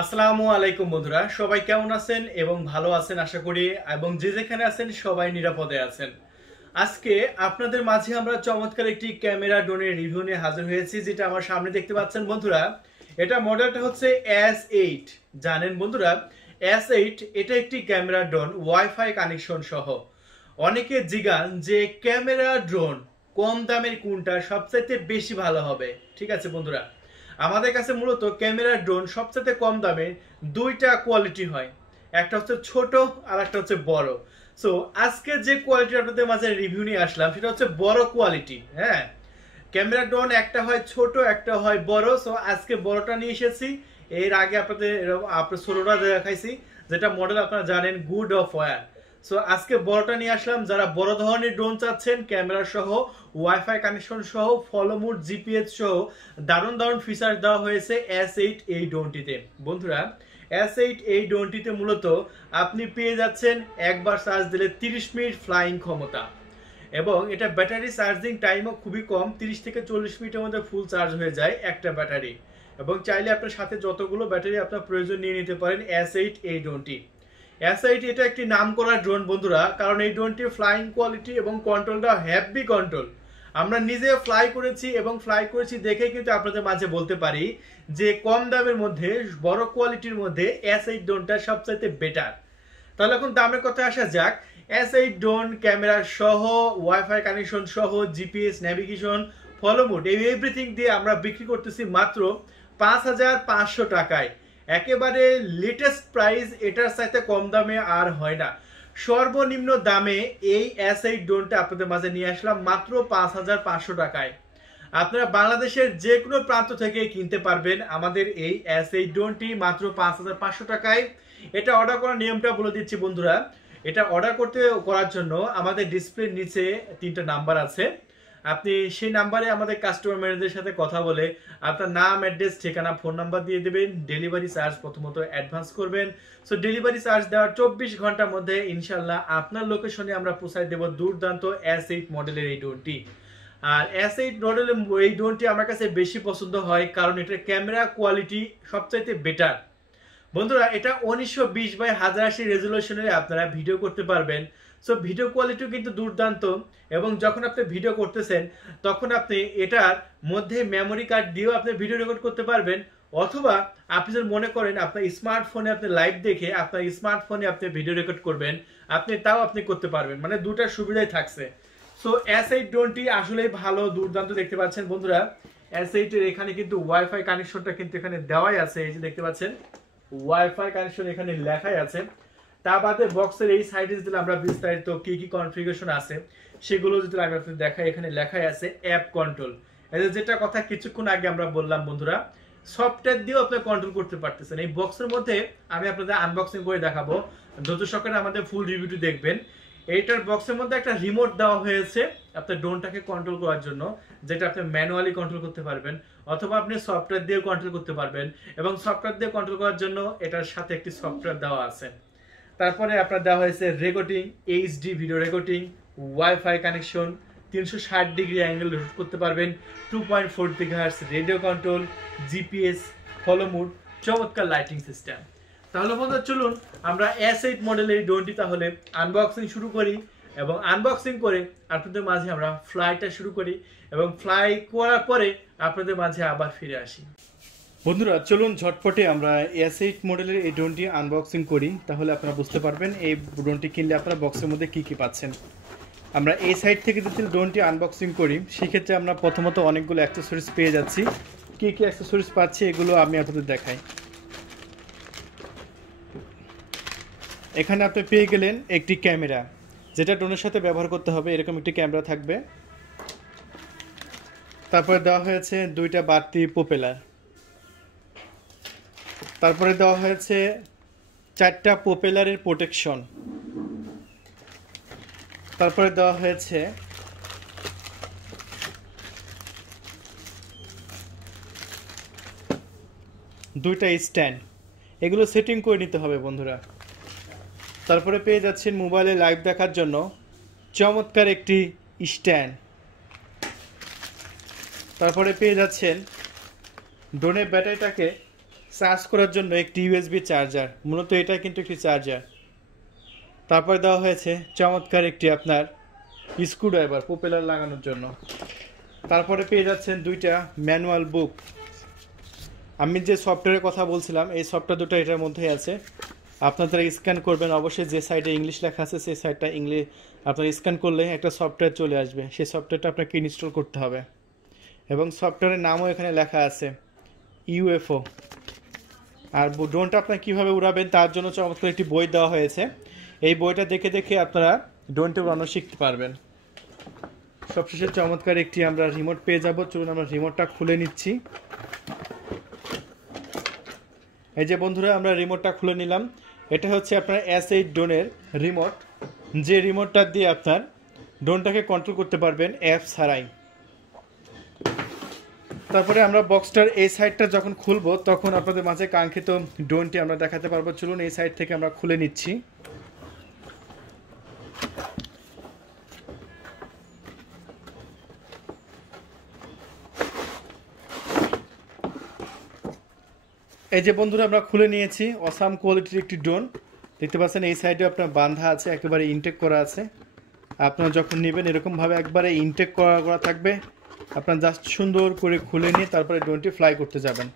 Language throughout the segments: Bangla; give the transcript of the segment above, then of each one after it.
আসসালামু আলাইকুম বন্ধুরা, সবাই কেমন আছেন এবং ভালো আছেন আশা করি, এবং যে যেখানে আছেন সবাই নিরাপদে আছেন। আজকে আপনাদের মাঝে আমরা চমৎকার একটি ক্যামেরা ড্রোনের রিভিউ নিয়ে হাজির হয়েছি, যেটা আমার সামনে দেখতে পাচ্ছেন বন্ধুরা। এটা মডেলটা হচ্ছে S8। জানেন বন্ধুরা, S8 এটা একটি ক্যামেরা ড্রোন ওয়াইফাই কানেকশন সহ। অনেকে জিজ্ঞান যে ক্যামেরা ড্রোন কম দামের কোনটা সবচাইতে বেশি ভালো হবে। ঠিক আছে বন্ধুরা, আমাদের কাছে মূলত ক্যামেরা ড্রোন সবচেয়ে কম দামে দুইটা কোয়ালিটি হয়, একটা হচ্ছে ছোট আর একটা হচ্ছে বড়। সো আজকে যে কোয়ালিটি আপনাদের মাঝে রিভিউ নিয়ে আসলাম সেটা হচ্ছে বড় কোয়ালিটি। হ্যাঁ, ক্যামেরা ড্রোন একটা হয় ছোট, একটা হয় বড়। সো আজকে বড়টা নিয়ে এসেছি। এর আগে আপনার ছোটটা দেখাইছি, যেটা মডেল আপনারা জানেন, গুড অফ ওয়্যার। সো আজকে বড়টা নিয়ে আসলাম। যারা বড় ধরনের ড্রোন চাচ্ছেন, ক্যামেরা সহ, ওয়াইফাই কানেকশন সহ, ফলো মোড, জিপিএস সহ দারুণ দারুণ ফিচার দেওয়া হয়েছে S8 এই ড্রোনটিতে। বন্ধুরা, S8 এই ড্রোনটিতে মূলত আপনি পেয়ে যাচ্ছেন একবার চার্জ দিলে 30 মিনিট ফ্লাইং ক্ষমতা, এবং এটা ব্যাটারি চার্জিং টাইমও খুবই কম, 30 থেকে 40 মিনিটের মধ্যে ফুল চার্জ হয়ে যায় একটা ব্যাটারি। এবং চাইলে আপনার সাথে যতগুলো ব্যাটারি আপনার প্রয়োজন নিয়ে নিতে পারেন S8 এই ড্রোনটি। S8 এটা একটি নাম করা ড্রোন বন্ধুরা, কারণ এই ড্রোনটি ফ্লাইং কোয়ালিটি এবং কন্ট্রোলটা হ্যাভি কন্ট্রোল। আমরা নিজে ফ্লাই করেছি এবং ফ্লাই করেছি দেখে কিন্তু আপনাদের মাঝে বলতে পারি যে কম দামের মধ্যে বড় কোয়ালিটির মধ্যে S8 ড্রোনটা সবচাইতে বেটার। তাহলে এখন দামের কথা আসা যাক। S8 ড্রোন ক্যামেরা সহ, ওয়াইফাই কানেকশন সহ, জিপিএস, নেভিগেশন, ফলো মোড, এই এভরিথিং দিয়ে আমরা বিক্রি করতেছি মাত্র 5,500 টাকায়। একেবারে লেটেস্ট প্রাইস, এটার সাথে কম দামে আর হয় না। সর্বনিম্ন দামে এই S8 ড্রোনটা আপনাদের মাঝে নিয়ে আসলাম মাত্র 5,500 টাকায়। আপনারা বাংলাদেশের যে কোনো প্রান্ত থেকে কিনতে পারবেন আমাদের এই S8 ড্রোনটি মাত্র 5,500 টাকায়। এটা অর্ডার করার নিয়মটা বলে দিচ্ছি বন্ধুরা। এটা অর্ডার করার জন্য আমাদের ডিসপ্লের নিচে 3টা নাম্বার আছে। আপনি সেই নাম্বারে আমাদের কাস্টমার ম্যানেজারের সাথে কথা বলে আপনার নাম, অ্যাড্রেস, ঠিকানা, ফোন নাম্বার দিয়ে দেবেন। ডেলিভারি চার্জ প্রথমত অ্যাডভান্স করবেন। সো ডেলিভারি চার্জ দেওয়ার 24 ঘন্টার মধ্যে ইনশাল্লাহ আপনার লোকেশনে আমরা পৌঁছায় দেব দুর্দান্ত S8 মডেলের এই ড্রোনটি। আর S8 মডেলের এই ড্রোনটি আমার কাছে বেশি পছন্দ হয়, কারণ এটার ক্যামেরা কোয়ালিটি সবচাইতে বেটার। বন্ধুরা, এটা 1920x1080 রেজুলেশনে আপনারা ভিডিও করতে পারবেন। সো ভিডিও কোয়ালিটিও কিন্তু দুর্দান্ত, এবং যখন আপনি ভিডিও করতেছেন তখন আপনি এটার মধ্যে মেমোরি কার্ড দিয়েও আপনি ভিডিও রেকর্ড করতে পারবেন, অথবা আপনি যদি মনে করেন আপনার স্মার্টফোনে আপনি লাইভ দেখে আপনার স্মার্টফোনে আপনি ভিডিও রেকর্ড করবেন, আপনি করতে পারবেন। মানে দুটার সুবিধাই থাকছে। সো S8 ড্রোনটি আসলেই ভালো, দুর্দান্ত। দেখতে পাচ্ছেন বন্ধুরা, S8 এর এখানে কিন্তু ওয়াইফাই কানেকশনটা কিন্তু এখানে দেওয়াই আছে। এই যে দেখতে পাচ্ছেন ওয়াইফাই কানেকশন এখানে লেখাই আছে। তা বাদে বক্সের এই সাইডে যদি আমরা বিস্তারিত কি কি কনফিগারেশন আছে সেগুলো যদি আমি আপনাদের দেখাই, এখানে লেখাই আছে অ্যাপ কন্ট্রোল। এই যেটা কথা কিছুক্ষণ আগে আমরা বললাম বন্ধুরা, সফটওয়্যার দিয়েও আপনি কন্ট্রোল করতে পারতেছেন। এই বক্সের মধ্যে আমি আপনাদের আনবক্সিং করে দেখাবো, ধৈর্য সহকারে আমাদের ফুল রিভিউটি দেখবেন। এইটার বক্সের মধ্যে একটা রিমোট দেওয়া হয়েছে আপনার ড্রোনটাকে কন্ট্রোল করার জন্য, যেটা আপনি ম্যানুয়ালি কন্ট্রোল করতে পারবেন, অথবা আপনি সফটওয়্যার দিয়ে কন্ট্রোল করতে পারবেন। এবং সফটওয়্যার দিয়ে কন্ট্রোল করার জন্য এটার সাথে একটি সফটওয়্যার দেওয়া আছে। তারপরে আপনার দেওয়া হয়েছে recording, HD video recording, wifi connection, 360 degree angle record করতে পারবেন, 2.4 GHz radio control, GPS, follow mode, চমৎকার লাইটিং সিস্টেম। তাহলে বন্ধুরা চলুন আমরা S8 মডেলের ড্রোনটি তাহলে আনবক্সিং শুরু করি, এবং আনবক্সিং করে আপনাদের মাঝে আমরা ফ্লাইটা শুরু করি, এবং ফ্লাই করার পরে আপনাদের মাঝে আবার ফিরে আসি। বন্ধুরা চলুন ঝটপটে আমরা S8 মডেলের এই ড্রোনটি আনবক্সিং করি, তাহলে আপনারা বুঝতে পারবেন এই ড্রোনটি কিনলে আপনারা বক্সের মধ্যে কি কি পাচ্ছেন। আমরা এই সাইড থেকে যদি ড্রোনটি আনবক্সিং করি, সেক্ষেত্রে আমরা প্রথমত অনেকগুলো অ্যাক্সেসরিজ পেয়ে যাচ্ছি। কি কি অ্যাক্সেসরিজ পাচ্ছি এগুলো আমি আপনাদের দেখাই। এখানে আপনি পেয়ে গেলেন একটি ক্যামেরা, যেটা ড্রোনের সাথে ব্যবহার করতে হবে, এরকম একটি ক্যামেরা থাকবে। তারপরে দেওয়া হয়েছে 2টা বাড়তি প্রপেলার। তারপরে দেওয়া হয়েছে 4টা প্রপেলারের প্রোটেকশন। তারপরে দেওয়া হয়েছে 2টা স্ট্যান্ড। এগুলো সেটিং করে নিতে হবে বন্ধুরা। তারপরে পেয়ে যাচ্ছেন মোবাইলে লাইভ দেখার জন্য চমৎকার একটি স্ট্যান্ড। তারপরে পেয়ে যাচ্ছেন ড্রোনের ব্যাটারিটাকে চার্জ করার জন্য একটি ইউএসবি চার্জার, মূলত এটা কিন্তু একটি চার্জার। তারপরে দেওয়া হয়েছে চমৎকার একটি আপনার স্ক্রুড্রাইভার প্রোপেলার লাগানোর জন্য। তারপরে পেয়ে যাচ্ছেন দুইটা ম্যানুয়াল বুক। আমি যে সফটওয়্যারের কথা বলছিলাম এই সফটওয়্যার দুটো এটার মধ্যেই আছে। আপনারা স্ক্যান করবেন, অবশ্যই যে সাইডে ইংলিশ লেখা আছে সেই সাইডটা ইংলিশ আপনারা স্ক্যান করলে একটা সফটওয়্যার চলে আসবে, সেই সফটওয়্যারটা আপনাকে ইনস্টল করতে হবে। এবং সফটওয়্যারের নামও এখানে লেখা আছে ইউএফও। আর ড্রোনটা আপনারা কীভাবে উড়াবেন তার জন্য চমৎকার একটি বই দেওয়া হয়েছে। এই বইটা দেখে দেখে আপনারা ড্রোনটা উড়ানো শিখতে পারবেন। সবশেষে চমৎকার একটি আমরা রিমোট পেয়ে যাব। চলুন আমরা রিমোটটা খুলে নিচ্ছি। এই যে বন্ধুরা আমরা রিমোটটা খুলে নিলাম। এটা হচ্ছে আপনার S8 ড্রোনের রিমোট, যে রিমোটটা দিয়ে আপনার ড্রোনটাকে কন্ট্রোল করতে পারবেন অ্যাপ ছাড়াই। তারপরে আমরা বক্সটার এই সাইডটা যখন খুলবো তখন আপনাদের মাঝে কাঙ্ক্ষিত ড্রোনটি আমরা দেখাতে পারবো। চলুন এই সাইড থেকে আমরা খুলে নিচ্ছি। এই যে বন্ধুরা আমরা খুলে নিয়েছি অসাম কোয়ালিটির একটি ড্রোন। দেখতে পাচ্ছেন এই সাইডে আপনার বাঁধা আছে, একেবারে ইনটেক করা আছে। আপনারা যখন নেবেন এরকমভাবে একবারে ইনটেক করা থাকবে। আপনার জাস্ট সুন্দর করে খুলে নিয়ে তারপরে ড্রোনটি ফ্লাই করতে যাবেন।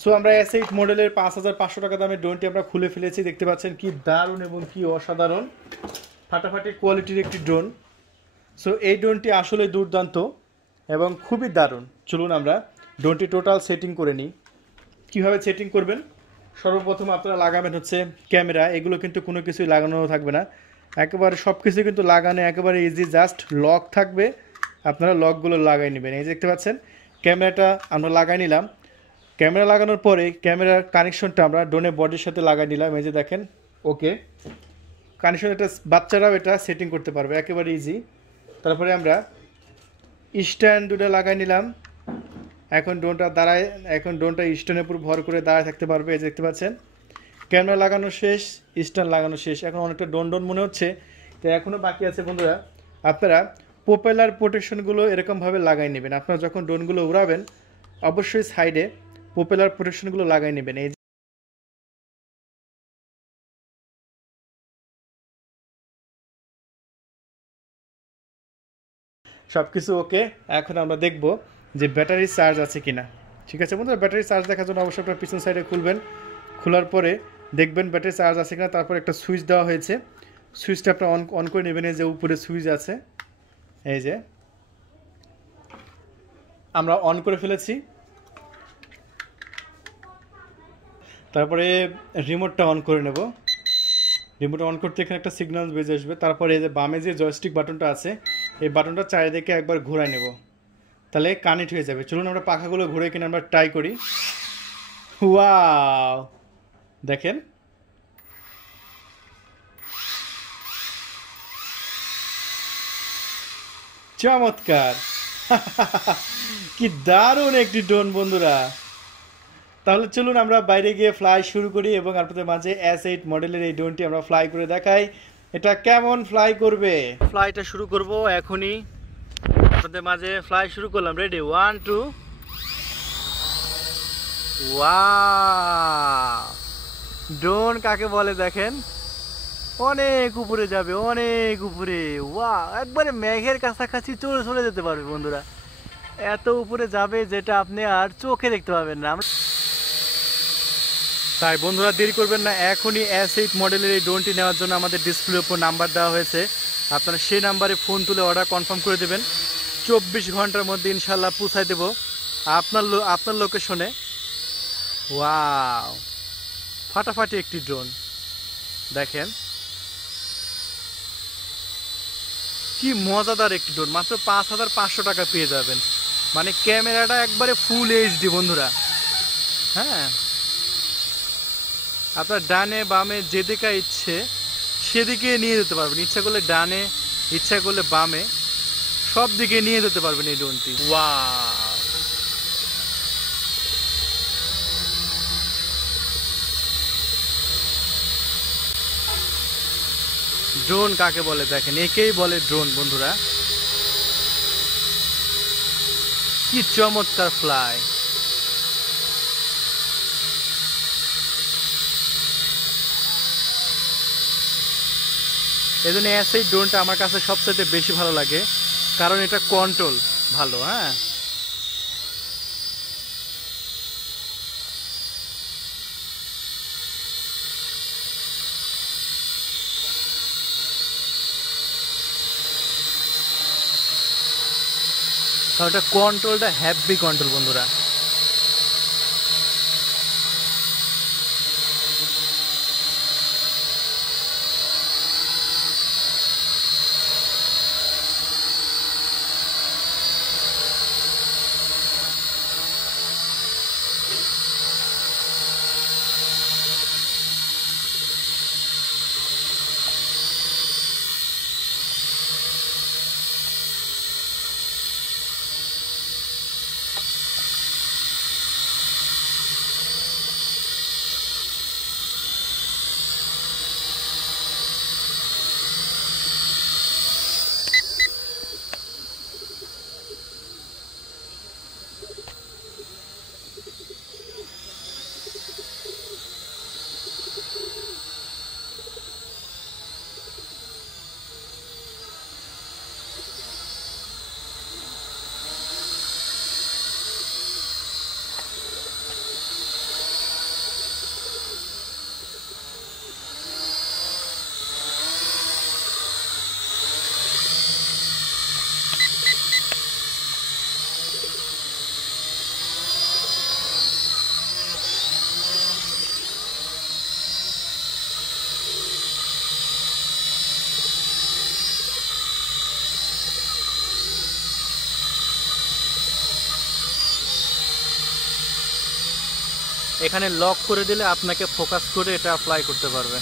সো আমরা S8 মডেলের 5500 টাকা দামের ড্রোনটি আমরা খুলে ফেলেছি। দেখতে পাচ্ছেন কি দারুণ এবং কি অসাধারণ ফাটাফাটি কোয়ালিটির একটি ড্রোন। সো এই ড্রোনটি আসলে দুর্দান্ত এবং খুবই দারুণ। চলুন আমরা ড্রোনটি টোটাল সেটিং করে নিই। কীভাবে সেটিং করবেন, সর্বপ্রথম আপনারা লাগাবেন হচ্ছে ক্যামেরা। এগুলো কিন্তু কোনো কিছুই লাগানো থাকবে না, একেবারে সব কিছু কিন্তু লাগানো একেবারে ইজি। জাস্ট লক থাকবে, আপনারা লকগুলো লাগাই নেবেন। এই দেখতে পাচ্ছেন ক্যামেরাটা আমরা লাগাই নিলাম। ক্যামেরা লাগানোর পরে ক্যামেরার কানেকশনটা আমরা ড্রোনের বডির সাথে লাগাই নিলাম। এই যে দেখেন ওকে কানেকশন, এটা বাচ্চারাও এটা সেটিং করতে পারবে, একেবারে ইজি। তারপরে আমরা স্ট্যান্ড দুটো লাগাই নিলাম। এখন ড্রোনটা স্ট্যান্ডের উপর ভর করে দাঁড়ায় থাকতে পারবে। এই যে দেখতে পাচ্ছেন ক্যামেরা লাগানো শেষ, স্ট্যান্ড লাগানো শেষ। এখন অনেকটা ডন মনে হচ্ছে, তো এখনও বাকি আছে বন্ধুরা। আপনারা প্রোপেলার প্রোটেকশনগুলো এরকমভাবে লাগাই নেবেন। আপনারা যখন ড্রোনগুলো উড়াবেন অবশ্যই সাইডে প্রোপেলার প্রোটেকশনগুলো লাগাই নেবেন। এই সব কিছু ওকে। এখন আমরা দেখব যে ব্যাটারি চার্জ আছে কিনা। ঠিক আছে বন্ধুরা, ব্যাটারি চার্জ দেখার জন্য অবশ্যই আপনার পিছন সাইডে খুলবেন। খোলার পরে দেখবেন ব্যাটারি চার্জ আছে কিনা। তারপর একটা সুইচ দেওয়া হয়েছে, সুইচটা আপনার অন করে নেবেন। এই যে উপরে সুইচ আছে, এই যে আমরা অন করে ফেলেছি। তারপরে রিমোটটা অন করে নেব। রিমোট অন করতে এখানে একটা সিগন্যাল বেজে আসবে। তারপরে এই যে বামে যে জয়স্টিক বাটনটা আছে এই বাটনটা চারিদিকে একবার ঘুরাই নেব, তাহলে কানেক্ট হয়ে যাবে। চলুন আমরা পাখাগুলো ঘুরে কিনে আমরা ট্রাই করি। ওয়াও দেখেন চমৎকার কি দারুণ একটি ড্রোন বন্ধুরা। তাহলে চলুন আমরা বাইরে গিয়ে ফ্লাই শুরু করি এবং আপনাদের মাঝে S8 মডেলের এই ড্রোনটি আমরা ফ্লাই করে দেখাই এটা কেমন ফ্লাই করবে। ফ্লাইটা শুরু করব এখনই, আপনাদের মাঝে ফ্লাই শুরু করলাম। রেডি 1 2। ওয়াও ড্রোন কাকে বলে দেখেন, অনেক উপরে যাবে, অনেক উপরে। ওয়াও একবারে মেঘের কাছাকাছি চলে যেতে পারবে বন্ধুরা। এত উপরে যাবে যেটা আপনি আর চোখে দেখতে পাবেন না। তাই বন্ধুরা দেরি করবেন না, এখনই S8 মডেলের এই ড্রোনটি নেওয়ার জন্য আমাদের ডিসপ্লের উপর নাম্বার দেওয়া হয়েছে। আপনারা সেই নাম্বারে ফোন তুলে অর্ডার কনফার্ম করে দেবেন। 24 ঘন্টার মধ্যে ইনশাল্লাহ পৌঁছায় দেব আপনার লোকেশনে। ওয়াও ফাটাফাটি একটি ড্রোন দেখেন, কি মজাদার একটি ড্রোন। মাত্র 5500 টাকা পেয়ে যাবেন। মানে ক্যামেরাটা একবারে ফুল HD বন্ধুরা। হ্যাঁ আপনার ডানে বামে যেদিকে ইচ্ছে সেদিকে নিয়ে যেতে পারবেন। ইচ্ছা করলে ডানে, ইচ্ছা করলে বামে, সব দিকে নিয়ে যেতে পারবেন এই ড্রোনটি। ওয়াও ড্রোন কাকে বলে দেখেন, একেই বলে ড্রোন বন্ধুরা। কি চমৎকার ফ্লাই। এই জন্য এই ড্রোনটা আমার কাছে সবচেয়ে বেশি ভালো লাগে, কারণ এটা কন্ট্রোল ভালো। হ্যাঁ, কারণ এটা কন্ট্রোলটা হ্যাভি কন্ট্রোল বন্ধুরা। এখানে লক করে দিলে আপনাকে ফোকাস করে এটা অ্যাপ্লাই করতে পারবে।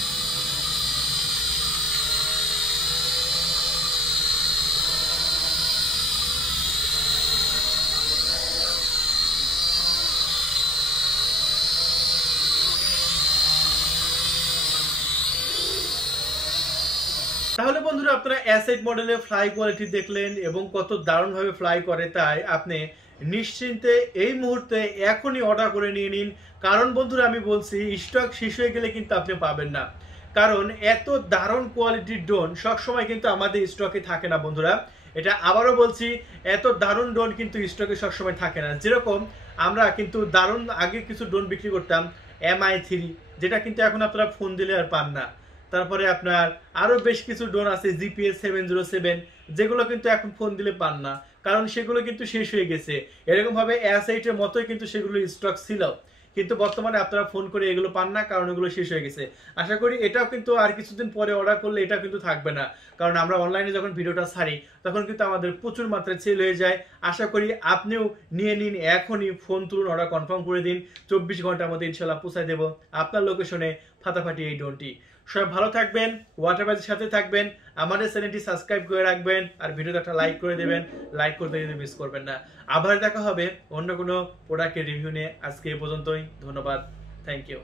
তাহলে বন্ধুরা, আপনারা অ্যাসেট মডেলের ফ্লাই কোয়ালিটি দেখলেন এবং কত দারুণভাবে ফ্লাই করে, তাই আপনি নিশ্চিন্তে এই মুহূর্তে এখনই অর্ডার করে নিয়ে নিন। কারণ বন্ধুরা, আমি বলছি স্টক শেষ হয়ে গেলে কিন্তু আপনি পাবেন না, কারণ এত দারুণ কোয়ালিটির ড্রোন সবসময় কিন্তু আমাদের স্টকে থাকে না বন্ধুরা। এটা আবারও বলছি, এত দারুণ ড্রোন কিন্তু স্টকে সবসময় থাকে না। যেরকম আমরা কিন্তু দারুণ আগে কিছু ড্রোন বিক্রি করতাম MI3, যেটা কিন্তু এখন আপনারা ফোন দিলে আর পান না। তারপরে আপনার আরো বেশ কিছু ড্রোন আছে GPS 707, যেগুলো কিন্তু এখন ফোন দিলে পান না, কারণ সেগুলো কিন্তু শেষ হয়ে গেছে। এরকম ভাবে S8 এর মতোই কিন্তু সেগুলো স্টক ছিল, কিন্তু বর্তমানে আপনারা ফোন করে এগুলো পান না, কারণ এগুলো শেষ হয়ে গেছে। আশা করি এটাও কিন্তু আর কিছুদিন পরে অর্ডার করলে এটা কিন্তু থাকবে না, কারণ আমরা অনলাইনে যখন ভিডিওটা ছাড়ি তখন কিন্তু আমাদের প্রচুর মাত্রায় সেল হয়ে যায়। আশা করি আপনিও নিয়ে নিন, এখনই ফোন তুলুন, অর্ডার কনফার্ম করে দিন। 24 ঘন্টার মধ্যে ইনশাল্লাহ পৌঁছায় দেবো আপনার লোকেশনে ফাটাফাটি এই ড্রোনটি। সবাই ভালো থাকবেন, ওয়াটারবাজের সাথে থাকবেন, আমাদের চ্যানেলটি সাবস্ক্রাইব করে রাখবেন, আর ভিডিওতে একটা লাইক করে দেবেন। লাইক করতে কিন্তু মিস করবেন না। আবার দেখা হবে অন্য কোনো প্রোডাক্টের রিভিউ নিয়ে। আজকে এ পর্যন্তই, ধন্যবাদ, থ্যাংক ইউ।